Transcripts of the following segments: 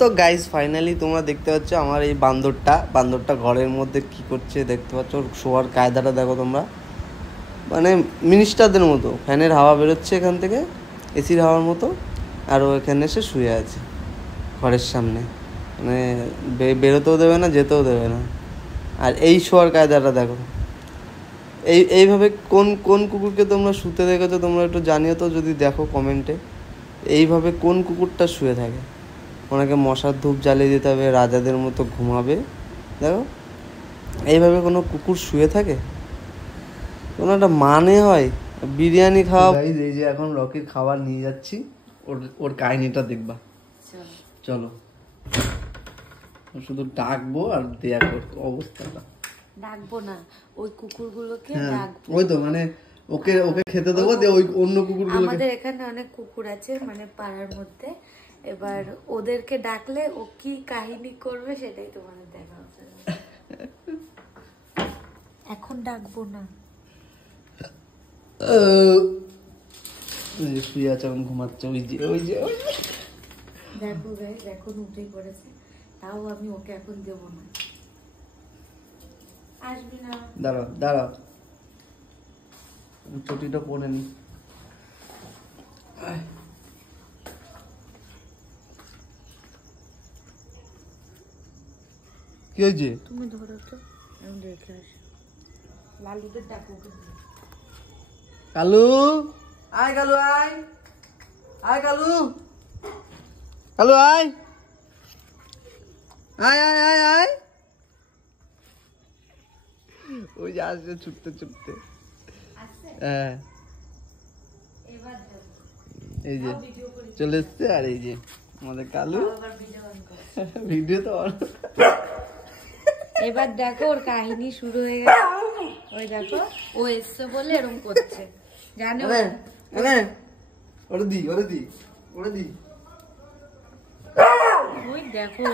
তো guys finally তোমরা দেখতে পাচ্ছ আমার এই বান্দরটা ঘরের মধ্যে কি করছে দেখতে পাচ্ছ। ওর শোয়ার কায়দাটা দেখো তোমরা, মানে মিনিস্টারদের মতো। ফ্যানের হাওয়া বেরোচ্ছে এখান থেকে, এসির হাওয়ার মতো, আর ও এখানে এসে শুয়ে আছে ঘরের সামনে, মানে বেরোতেও দেবে না, যেতেও দেবে না। আর এই শোয়ার কায়দাটা দেখো। এইভাবে কোন কোন কুকুরকে তোমরা শুতে দেখেছো তোমরা একটু জানিও তো, যদি দেখো কমেন্টে। এইভাবে কোন কুকুরটা শুয়ে থাকে? ওনাকে মশার ধূপ জ্বালিয়ে দিতে হবে, রাজাদের মতো ঘুমাবে। দেখো এইভাবে কোনো কুকুর শুয়ে থাকে? কোনো একটা মানে হয়? বিরিয়ানি খাওয়া। এই যে এখন রকির খাবার নিয়ে যাচ্ছি, ওর কাহিনীটা দেখবা। চলো শুধু ডাকবো আর দেয়া করতো অবস্থাটা। ডাকবো না, ওই কুকুরগুলোকে ডাকবো। ওই তো মানে ওকে খেতে দেবো, দিয়ে ওই অন্য কুকুরগুলো। আমাদের এখানে অনেক কুকুর আছে মানে পাড়ার মধ্যে, এবার ওদেরকে ডাকলে ও কি কাহিনী করবে সেটাই তোমাদের দেখা হবে। এখন ডাকবো না। শুয়ে আছে, এখন ঘুমাচ্ছে। দেখো গাইস, এখন উঠেই পড়েছে, তাও আমি ওকে এখন দেবো না। আসবি না, দাঁড়াও চটিটা পরে নি। কি হয়েছে? তুমি ধরো তো, আমি দেখে আসি। লালুকে ডাকো। কালু আয়, কালু আয়, আয় কালু, কালু আয়, আয় আয় আয় আয়। ওই যে আসছে ছুটতে। হ্যাঁ এই যে চলে এসছে। আর এই যে আমাদের কালু ভিডিও তো। এবার দেখো ওর কাহিনী শুরু হয়ে গেছে। ওই দেখো ও এসছে বলে এরকম করছে, জানো? ওরে দি ওই দেখো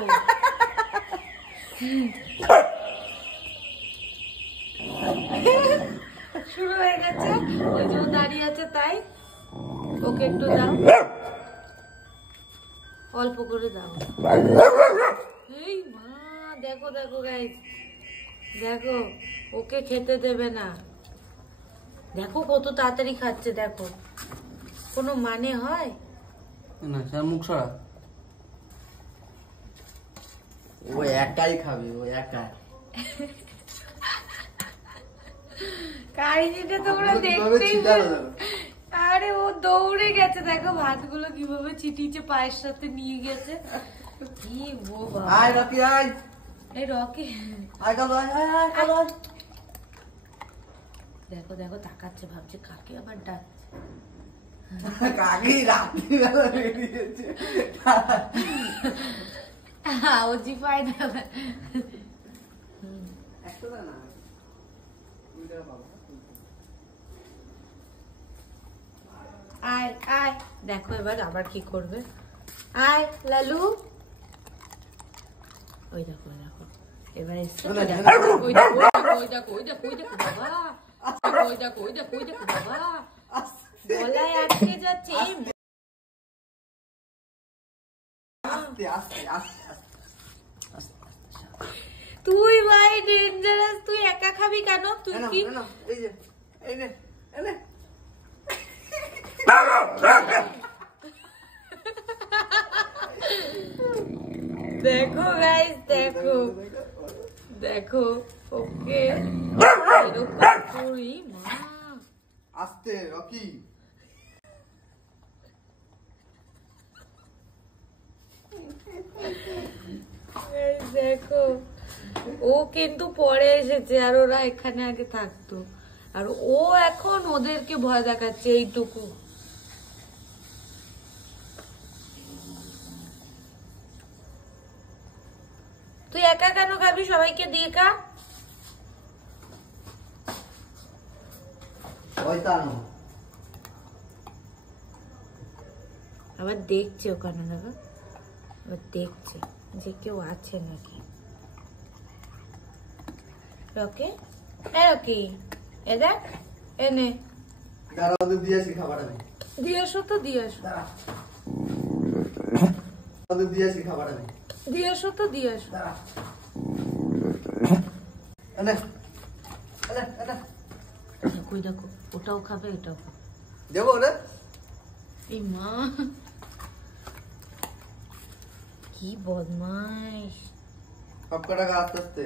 শুরু হয়ে গেছে। ওই যে দাঁড়িয়ে আছে, তাই ওকে একটু দাও, অল্প করে দাও। এই মা, দেখো গাইস, দেখো ওকে খেতে দেবে না। দেখো কত তাড়াতাড়ি খাচ্ছে, দেখো কোনো মানে হয় না? মুখ সরা, ও একাই খাবে, ও একাই। কাহিনীটা তোমরা দেখতেই পারো। আরে ও দৌড়ে গেছে, দেখো ভাতগুলো কিভাবে চিটিয়েছে, পায়ের সাথে নিয়ে গেছে। কি ও বাবা, আয় রকি আয়, এই রকি আয় কালু আয়, আয় কালু আয়। দেখো তাকাচ্ছে, ভাবছে কাকে আবার ডাকছে। কাকে রাত্রিবেলা বেরিয়েছে, ও জি পায় না। আয় দেখো এবার আবার কি করবে। আয় লালু, ওই দেখো এবার এসছে। বাবা গলায় আটকে যাচ্ছে। তুই ভাই ডেঞ্জারাস, তুই একা খাবি কেন? তুই কি দেখো গাইস, দেখো ওকে আস্তে রকি। দেখো ও কিন্তু পরে এসেছে, আর ওরা এখানে আগে থাকতো, আর ও এখন ওদেরকে ভয় দেখাচ্ছে এইটুকু। তুই একা কেন খাবি? সবাইকে দিয়ে খা। আবার দেখছে ওখানে, দেখো আবার দেখছে যে কেউ আছে নাকি। রকি এ দেখ এনে দিয়ে আসি খাবার। আমি দিয়ে এসো তো, দিয়ে এসো, দিয়ে আসি খাবার আমি। দিয়ে এসো তো, দিয়ে এসো। কই দেখো, ওটাও খাবে, এটাও খাবে। যাবো না এই মা কি বদমাইশ। সব কটা আস্তে আস্তে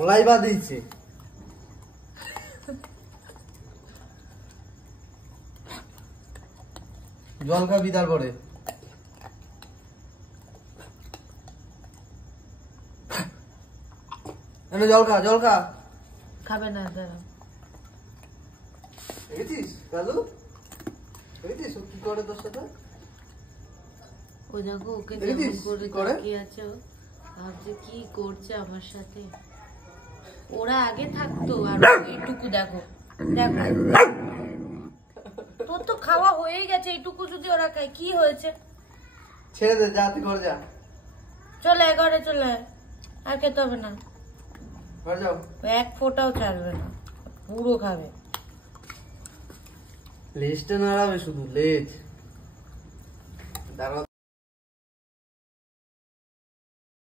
ওলাই বা দিয়েছে। জল খাবি তারপরে। জল খা, জল খা। খাবে না, দাঁড়াও। দেখেছিস কালু, দেখেছিস ও কি করে তোর সাথে? ওই দেখো ওকে দেখেছিস কেমন করে কি করে? তাকিয়ে আছে ও, ভাবছে কি করছে আমার সাথে। ওরা আগে থাকতো আর এইটুকু দেখো, দেখো তোর তো খাওয়া হয়েই গেছে, এইটুকু যদি ওরা খায় কি হয়েছে? ছেড়ে দে, যা তুই ঘরে যা। চলে আয় ঘরে, চলে আয়, আর খেতে হবে না। ঘরে যাও। ও এক ফোঁটাও ছাড়বে না, পুরো খাবে। লেজটা নাড়াবে শুধু, লেজ। দাঁড়াও